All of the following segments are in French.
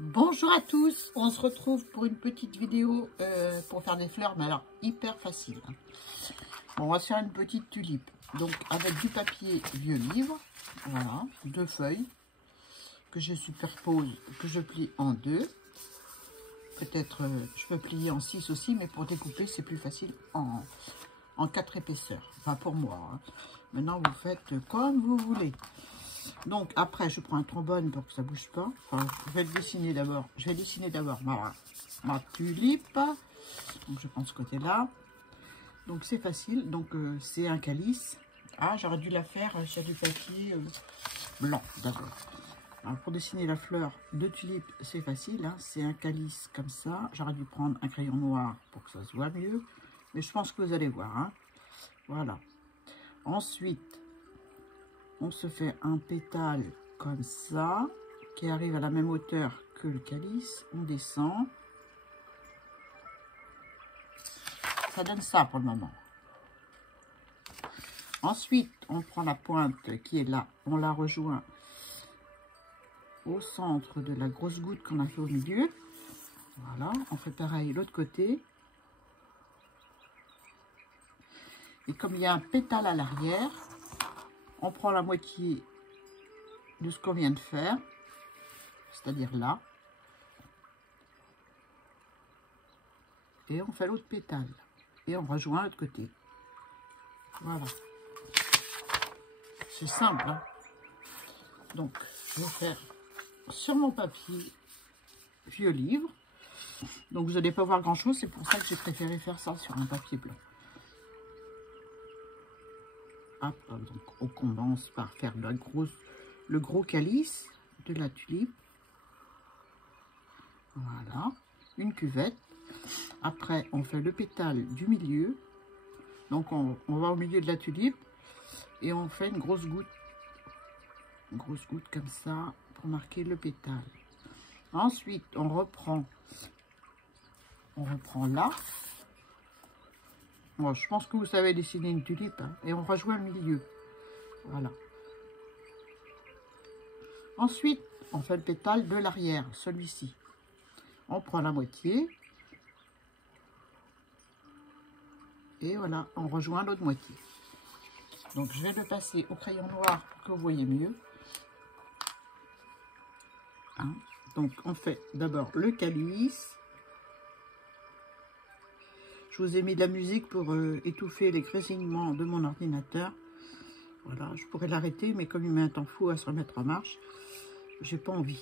Bonjour à tous, on se retrouve pour une petite vidéo pour faire des fleurs, mais alors hyper facile. Bon, on va faire une petite tulipe, donc avec du papier vieux livre, voilà, 2 feuilles que je superpose, que je plie en 2. Peut-être je peux plier en 6 aussi, mais pour découper c'est plus facile en 4 épaisseurs, enfin pour moi. Hein. Maintenant vous faites comme vous voulez. Donc après je prends un trombone pour que ça bouge pas. Enfin, je vais le dessiner d'abord. Je vais dessiner d'abord ma tulipe. Donc je prends ce côté là. Donc c'est facile. Donc c'est un calice. Ah, j'aurais dû la faire sur du papier blanc d'abord. Alors pour dessiner la fleur de tulipe c'est facile. Hein. C'est un calice comme ça. J'aurais dû prendre un crayon noir pour que ça se voit mieux. Mais je pense que vous allez voir. Hein. Voilà. Ensuite, on se fait un pétale comme ça, qui arrive à la même hauteur que le calice. On descend. Ça donne ça pour le moment. Ensuite, on prend la pointe qui est là. On la rejoint au centre de la grosse goutte qu'on a fait au milieu. Voilà, on fait pareil de l'autre côté. Et comme il y a un pétale à l'arrière, on prend la moitié de ce qu'on vient de faire, c'est-à-dire là, et on fait l'autre pétale, et on rejoint l'autre côté. Voilà. C'est simple, hein. Donc, je vais faire sur mon papier vieux livre. Donc, vous n'allez pas voir grand-chose, c'est pour ça que j'ai préféré faire ça sur un papier blanc. Hop, donc, on commence par faire le gros calice de la tulipe. Voilà, une cuvette. Après, on fait le pétale du milieu. Donc, on va au milieu de la tulipe et on fait une grosse goutte. Une grosse goutte comme ça pour marquer le pétale. Ensuite, on reprend là. Bon, je pense que vous savez dessiner une tulipe. Hein, et on rejoint le milieu. Voilà. Ensuite, on fait le pétale de l'arrière, celui-ci. On prend la moitié. Et voilà, on rejoint l'autre moitié. Donc, je vais le passer au crayon noir pour que vous voyez mieux. Hein? Donc, on fait d'abord le calice. Je vous ai mis de la musique pour étouffer les grésillements de mon ordinateur. Voilà, je pourrais l'arrêter, mais comme il met un temps fou à se remettre en marche, j'ai pas envie.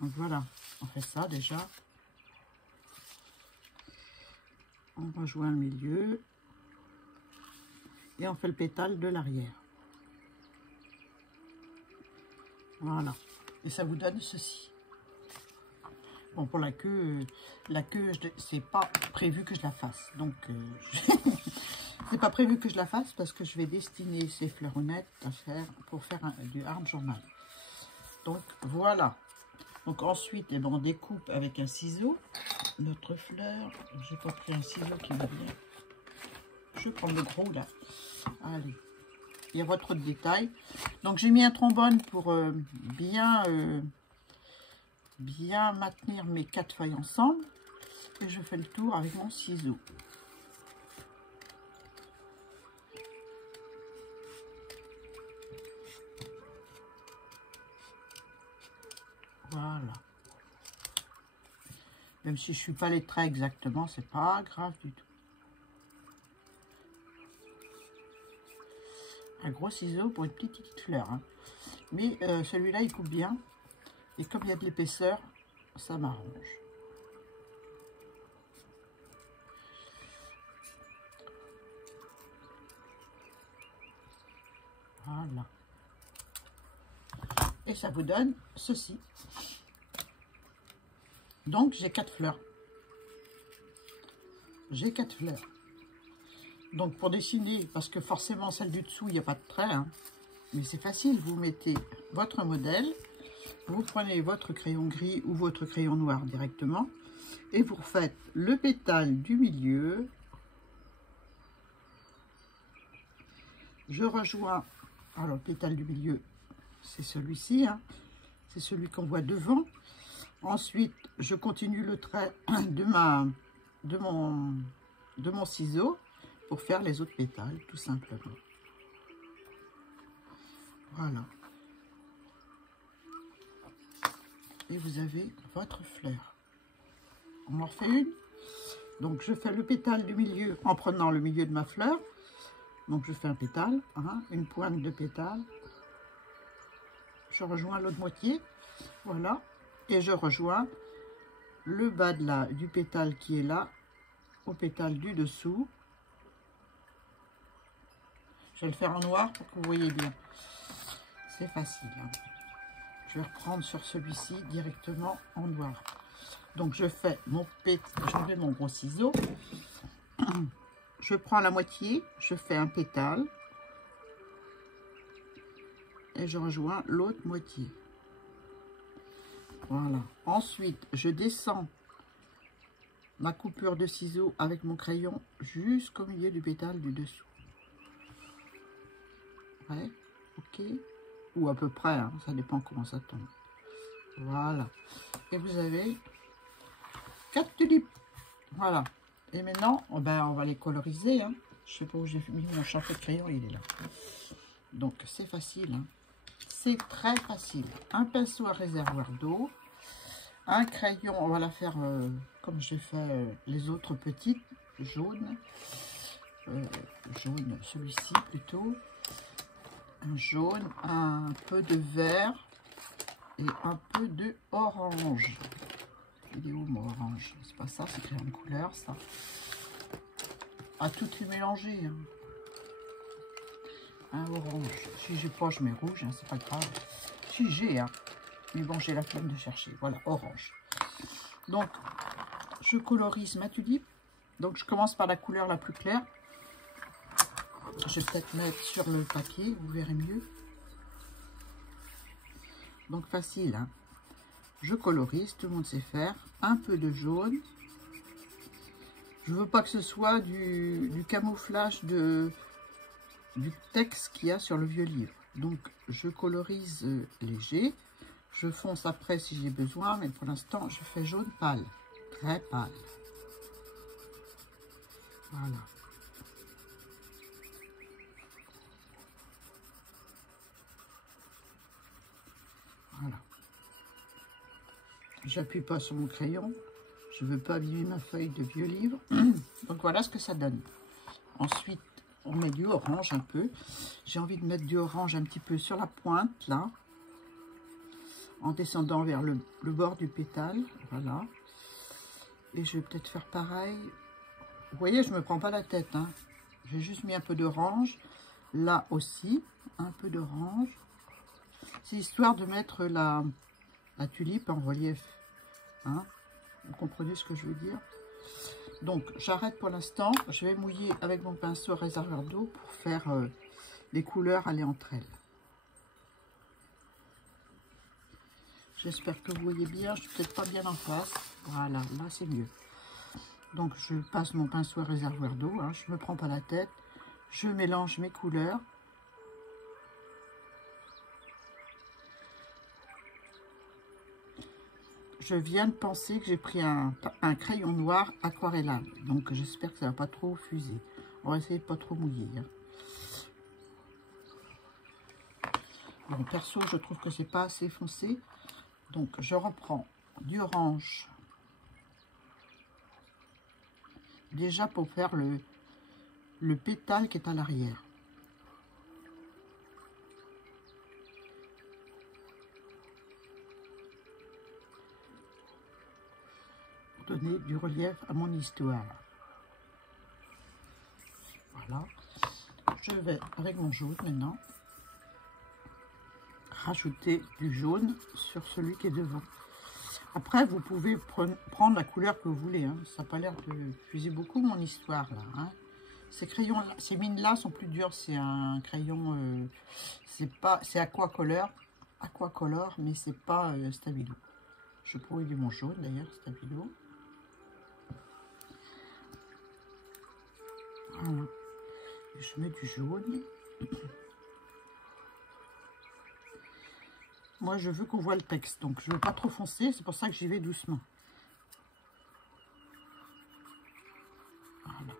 Donc voilà, on fait ça déjà. On rejoint le milieu. Et on fait le pétale de l'arrière. Voilà. Et ça vous donne ceci. Bon, pour la queue c'est pas prévu que je la fasse. Donc, c'est pas prévu que je la fasse parce que je vais destiner ces fleuronnettes à faire pour faire du art journal. Donc, voilà. Donc, ensuite, eh ben, on découpe avec un ciseau notre fleur. J'ai pas pris un ciseau qui va bien. Je prends le gros là. Allez. Il y a pas trop de détails. Donc, j'ai mis un trombone pour bien maintenir mes 4 feuilles ensemble. Et je fais le tour avec mon ciseau. Voilà. Même si je ne suis pas les traits exactement, c'est pas grave du tout. Un gros ciseau pour une petite fleur. Hein. Mais celui-là, il coupe bien. Et comme il y a de l'épaisseur, ça m'arrange. Voilà. Et ça vous donne ceci. Donc, j'ai 4 fleurs. J'ai 4 fleurs. Donc, pour dessiner, parce que forcément, celle du dessous, il n'y a pas de trait. Hein, mais c'est facile. Vous mettez votre modèle. Vous prenez votre crayon gris ou votre crayon noir directement. Et vous faites le pétale du milieu. Je rejoins. Alors, le pétale du milieu, c'est celui-ci, hein. C'est celui qu'on voit devant. Ensuite, je continue le trait de mon ciseau pour faire les autres pétales, tout simplement. Voilà. Et vous avez votre fleur. On en refait une. Donc, je fais le pétale du milieu en prenant le milieu de ma fleur. Donc, je fais un pétale, hein, une pointe de pétale. Je rejoins l'autre moitié. Voilà. Et je rejoins le bas du pétale qui est là au pétale du dessous. Je vais le faire en noir pour que vous voyez bien. C'est facile, hein. Je vais reprendre sur celui-ci directement en noir. Donc je fais mon pétale, j'enlève mon gros ciseau. Je prends la moitié, je fais un pétale. Et je rejoins l'autre moitié. Voilà. Ensuite, je descends ma coupure de ciseaux avec mon crayon jusqu'au milieu du pétale du dessous. Ouais, ok. Ou à peu près, hein, ça dépend comment ça tombe. Voilà. Et vous avez 4 tulipes. Voilà. Et maintenant, on va les coloriser, hein. Je sais pas où j'ai mis mon chapeau de crayon, il est là. Donc, c'est facile, hein. C'est très facile. Un pinceau à réservoir d'eau. Un crayon, on va la faire comme j'ai fait les autres petites, jaune. Jaune, celui-ci plutôt. Un jaune, un peu de vert et un peu de orange. Il est où mon orange? C'est pas ça, c'est crayon de couleur, ça. À tout est mélangé, hein. Un orange. Si j'ai pas, je mets rouge, hein, c'est pas grave. Si j'ai, hein. Mais bon, j'ai la flemme de chercher. Voilà, orange. Donc, je colorise ma tulipe. Donc, je commence par la couleur la plus claire. Je vais peut-être mettre sur le papier, vous verrez mieux. Donc, facile, hein. Je colorise, tout le monde sait faire. Un peu de jaune. Je veux pas que ce soit du camouflage du texte qu'il y a sur le vieux livre. Donc, je colorise léger. Je fonce après si j'ai besoin, mais pour l'instant, je fais jaune pâle. Très pâle. Voilà. Voilà. J'appuie pas sur mon crayon. Je ne veux pas abîmer ma feuille de vieux livre. Donc voilà ce que ça donne. Ensuite, on met du orange un peu. J'ai envie de mettre du orange un petit peu sur la pointe, là. En descendant vers le bord du pétale. Voilà. Et je vais peut-être faire pareil. Vous voyez, je ne me prends pas la tête, hein. J'ai juste mis un peu d'orange. Là aussi, un peu d'orange. C'est histoire de mettre la tulipe en relief. Hein. Vous comprenez ce que je veux dire? Donc, j'arrête pour l'instant. Je vais mouiller avec mon pinceau réservoir d'eau pour faire les couleurs aller entre elles. J'espère que vous voyez bien. Je suis peut-être pas bien en face. Voilà, là c'est mieux. Donc, je passe mon pinceau réservoir d'eau. Hein, je ne me prends pas la tête. Je mélange mes couleurs. Je viens de penser que j'ai pris un crayon noir aquarellable. Donc, j'espère que ça ne va pas trop fuser. On va essayer de pas trop mouiller. Hein. Bon, perso, je trouve que c'est pas assez foncé. Donc, je reprends du orange. Déjà pour faire le pétale qui est à l'arrière. Donner du relief à mon histoire. Voilà. Je vais, avec mon jaune maintenant, rajouter du jaune sur celui qui est devant. Après, vous pouvez prendre la couleur que vous voulez. Hein. Ça n'a pas l'air de fuser beaucoup mon histoire là. Hein. Ces crayons, ces mines là sont plus dures. C'est un crayon, c'est aquacolor, mais c'est pas Stabilo. Je pourrais du mon jaune d'ailleurs, Stabilo. Voilà. Je mets du jaune. Moi, je veux qu'on voit le texte, donc je ne veux pas trop foncer, c'est pour ça que j'y vais doucement. Voilà.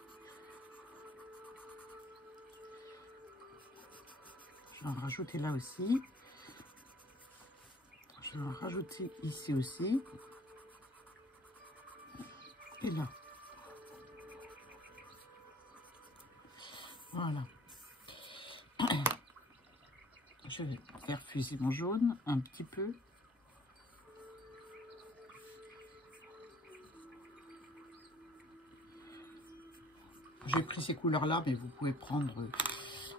Je vais en rajouter là aussi. Je vais en rajouter ici aussi. Et là. Voilà. Je vais faire fuser mon jaune un petit peu. J'ai pris ces couleurs-là, mais vous pouvez prendre...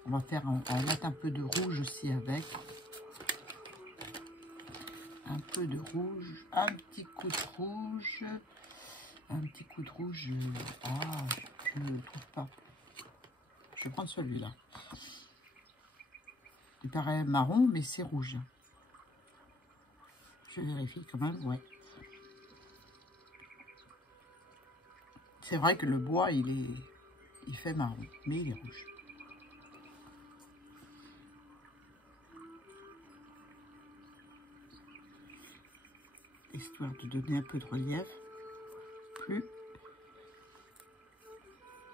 On va mettre un peu de rouge aussi avec. Un peu de rouge, un petit coup de rouge. Un petit coup de rouge. Ah, je ne le trouve pas. Je vais prendre celui-là. Il paraît marron, mais c'est rouge. Je vérifie quand même, ouais. C'est vrai que le bois, il fait marron, mais il est rouge. Histoire de donner un peu de relief plus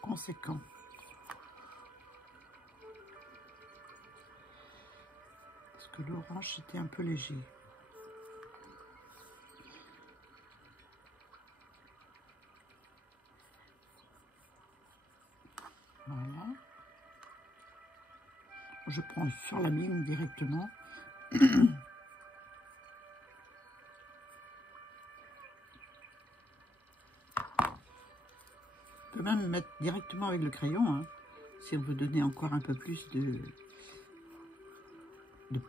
conséquent. Parce que l'orange, c'était un peu léger. Voilà. Je prends sur la mine directement. On peut même mettre directement avec le crayon, hein, si on veut donner encore un peu plus de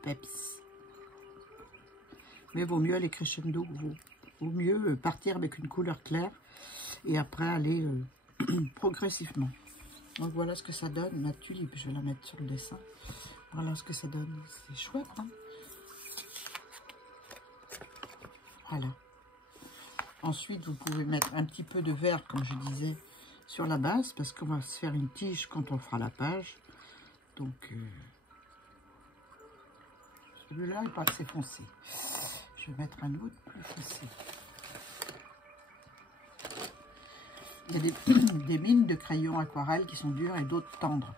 peps. Mais vaut mieux aller crescendo, vaut mieux partir avec une couleur claire et après aller progressivement. Donc voilà ce que ça donne, ma tulipe, je vais la mettre sur le dessin. Voilà ce que ça donne, c'est chouette, hein. Voilà. Ensuite, vous pouvez mettre un petit peu de vert, comme je disais, sur la base, parce qu'on va se faire une tige quand on fera la page. Donc, celui-là n'est pas assez foncé. Je vais mettre un autre plus foncé. Il y a des mines de crayons aquarelle qui sont dures et d'autres tendres.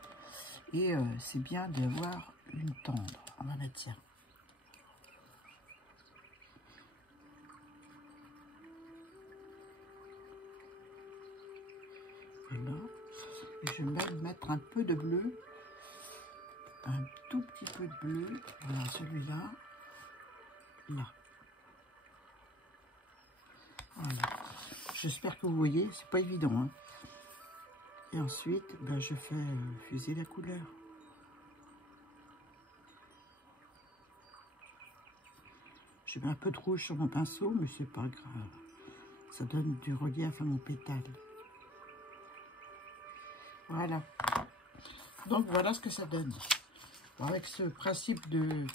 Et c'est bien d'avoir une tendre. On va mettre ça. Voilà. Et je vais même mettre un peu de bleu. Un tout petit peu de bleu. Voilà, celui-là. Là. Voilà. J'espère que vous voyez, c'est pas évident, hein. Et ensuite, ben, je fais fuser la couleur. Je mets un peu de rouge sur mon pinceau, mais c'est pas grave. Ça donne du relief à mon pétale. Voilà. Donc voilà ce que ça donne. Avec ce principe de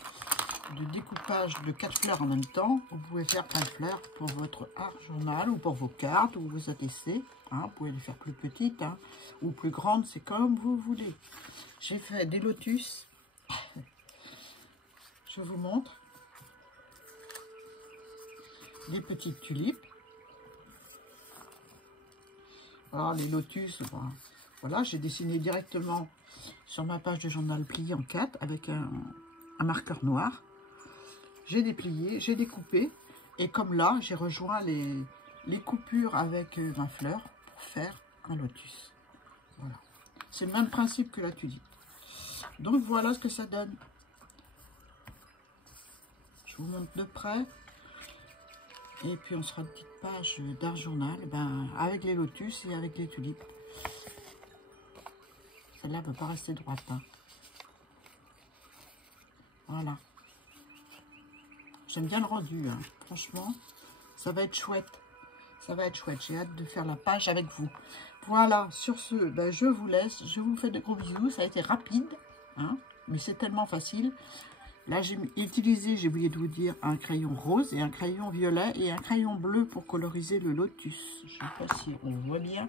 découpage de 4 fleurs en même temps, vous pouvez faire plein de fleurs pour votre art journal ou pour vos cartes ou vos ATC. Hein, vous pouvez les faire plus petites, hein, ou plus grandes, c'est comme vous voulez. J'ai fait des lotus. Je vous montre. Des petites tulipes. Alors les lotus, ben, voilà, j'ai dessiné directement sur ma page de journal plié en 4 avec un marqueur noir. J'ai déplié, j'ai découpé et comme là, j'ai rejoint les coupures avec ma fleur pour faire un lotus. Voilà. C'est le même principe que la tulipe. Donc voilà ce que ça donne. Je vous montre de près. Et puis on sera une petite page d'art journal avec les lotus et avec les tulipes. Celle-là ne peut pas rester droite, hein. Voilà. J'aime bien le rendu, hein. Franchement, ça va être chouette. Ça va être chouette. J'ai hâte de faire la page avec vous. Voilà, sur ce, je vous laisse. Je vous fais de gros bisous. Ça a été rapide, hein, mais c'est tellement facile. Là, j'ai utilisé, j'ai oublié de vous dire, un crayon rose et un crayon violet et un crayon bleu pour coloriser le lotus. Je ne sais pas si on voit bien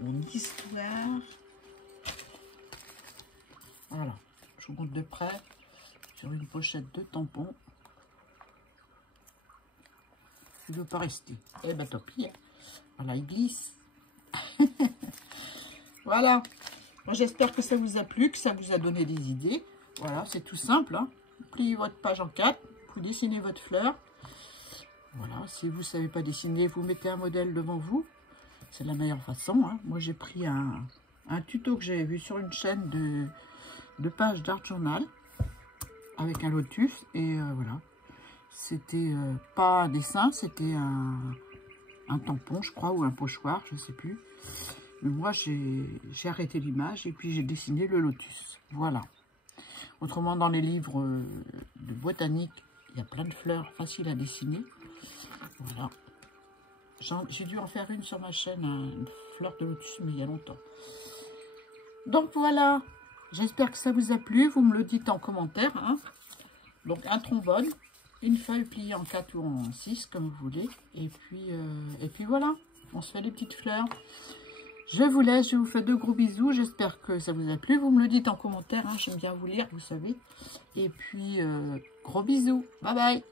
mon histoire. Voilà, je vous montre de près sur une pochette de tampons. Il ne veut pas rester. Eh ben tant pis. Hein. Voilà, il glisse. Voilà. Moi, j'espère que ça vous a plu, que ça vous a donné des idées. Voilà, c'est tout simple. Hein. Vous pliez votre page en 4. Vous dessinez votre fleur. Voilà, si vous ne savez pas dessiner, vous mettez un modèle devant vous. C'est la meilleure façon. Hein. Moi, j'ai pris un tuto que j'avais vu sur une chaîne de pages d'Art Journal avec un lotus. Et voilà. C'était pas un dessin, c'était un tampon, je crois, ou un pochoir, je ne sais plus. Mais moi, j'ai arrêté l'image et puis j'ai dessiné le lotus. Voilà. Autrement, dans les livres de botanique, il y a plein de fleurs faciles à dessiner. Voilà. J'ai dû en faire une sur ma chaîne, une fleur de lotus, mais il y a longtemps. Donc voilà. J'espère que ça vous a plu. Vous me le dites en commentaire. Hein. Donc un trombone, une feuille pliée en 4 ou en 6, comme vous voulez. Et puis voilà. On se fait des petites fleurs. Je vous laisse, je vous fais de gros bisous. J'espère que ça vous a plu. Vous me le dites en commentaire. Hein. J'aime bien vous lire, vous savez. Et puis, gros bisous. Bye bye.